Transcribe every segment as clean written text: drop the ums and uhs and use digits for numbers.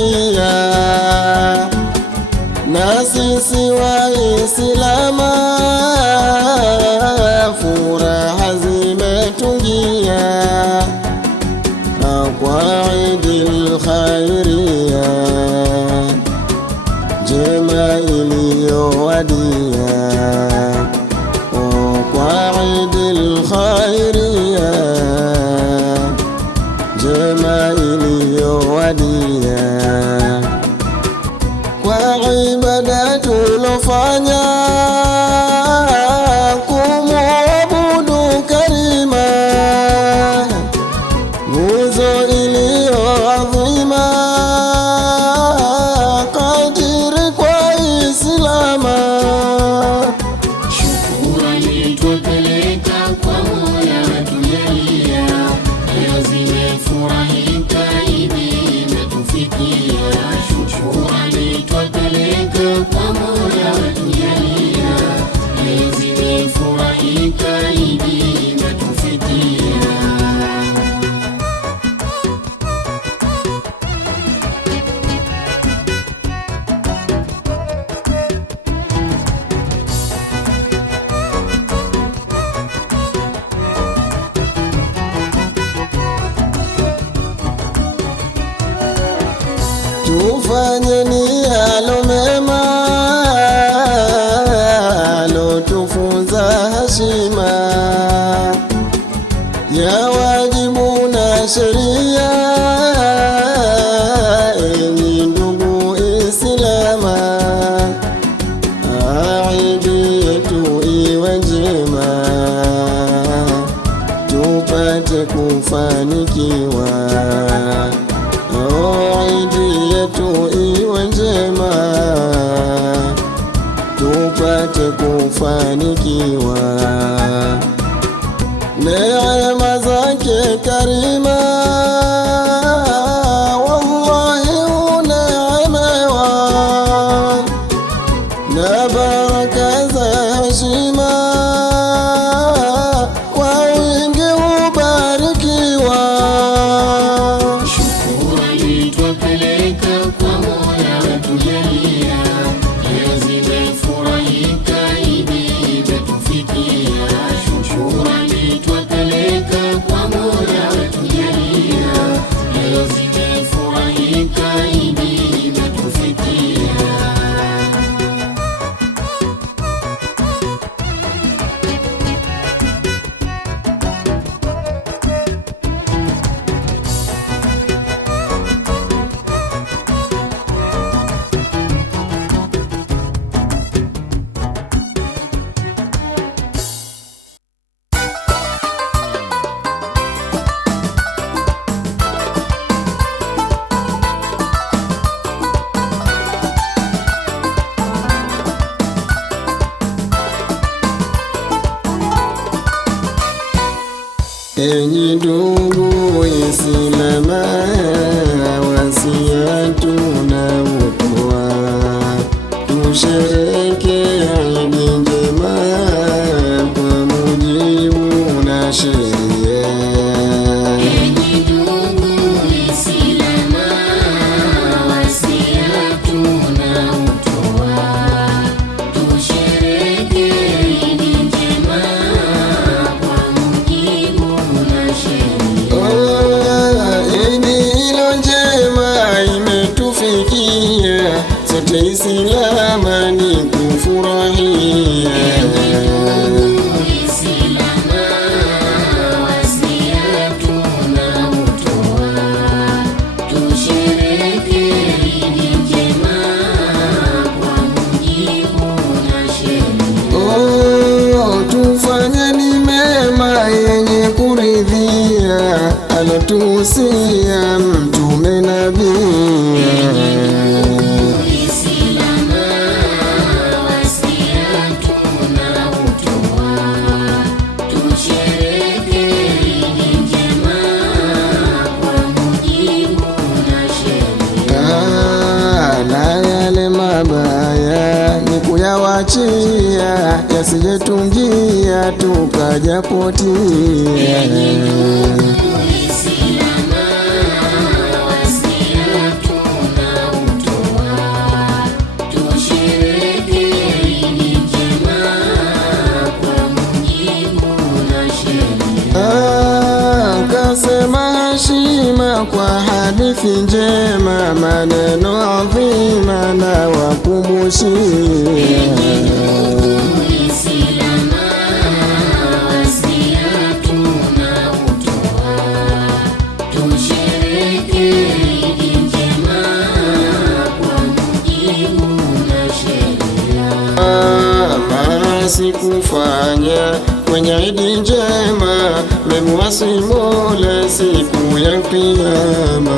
imetufikia, na sisi Waislama furaha zimetungia kwa Eidil Khairia jema iliyowadia, kwa Eidil Khairia jema iliyowadia, kwa ibada tulofanya kumwabudu Karima, nguzo iliyoadhima kadiri kwa Islama. Shukrani twapeleka kwa Mola tujalia, leo zimefurahika Idi imetufikia. Shukrani twapeleka kwa Mola tujalia, leo zimefurahika Idi imetufikia. Tufanyeni yalo mema alotufunza heshima ya wajibu na sheria, enyi ndugu Islama, Idi yetu iwe njema tupate kufanikiwa. Idi yetu iwe njema tupate kufanikiwa, neema zake Karima wallahi uneemewa, na baraka za heshima kwa wingi hubarikiwa. Shukrani twapeleka kwa Mola tujalia, leo zimefurahika Idi imetufikia. Shukrani twapeleka kwa Mola tujalia, leo zimefurahika Idi imetufikia. Enyi ndugu Islama, wasia tunautoa, tusherehekea Idi njema kwa mujibu na sheria. Enyi ndugu Islama, wasia tunautoa, tusherehekee Idi njema kwa mujibu na sheria. Idi ilo njema imetufikia, sote Islama ni kufurahia. Islama, wasia tunautoa, tusherehekee Idi njema kwa mujibu na sheria. Tufanyeni mema yenye kuridhia, alotuhusia Mtume Nabii. Islama, wasia tunautoa, tusherehekee Idi njema kwa mujibu na sheria. Na yale mabaya ni kuyawachia, yasijetungia tukajapotia. Islama, wasia tunautoa, hadithi njema, maneno adhima na wakumbushia. Sikufanya kwenye Idi njema, memuasi Mola siku ya Kiyama.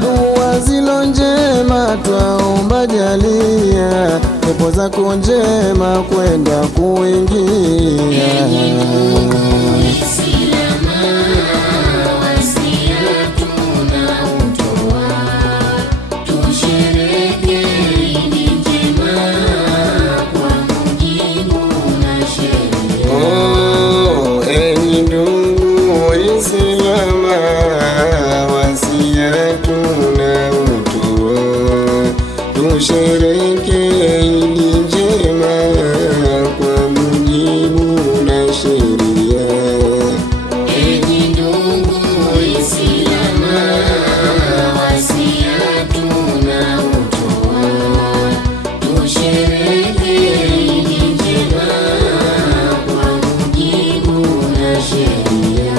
Dua zilo njema twaomba jalia, pepo zako njema kwenda kuingia. Enyi ndugu Waislamu, wasia tunautoa, tusherehekee Idi njema kwa mujibu na sheria. Enyi ndugu Waislamu, wasia tunautoa, tusherehekee Idi njema kwa mujibu na sheria.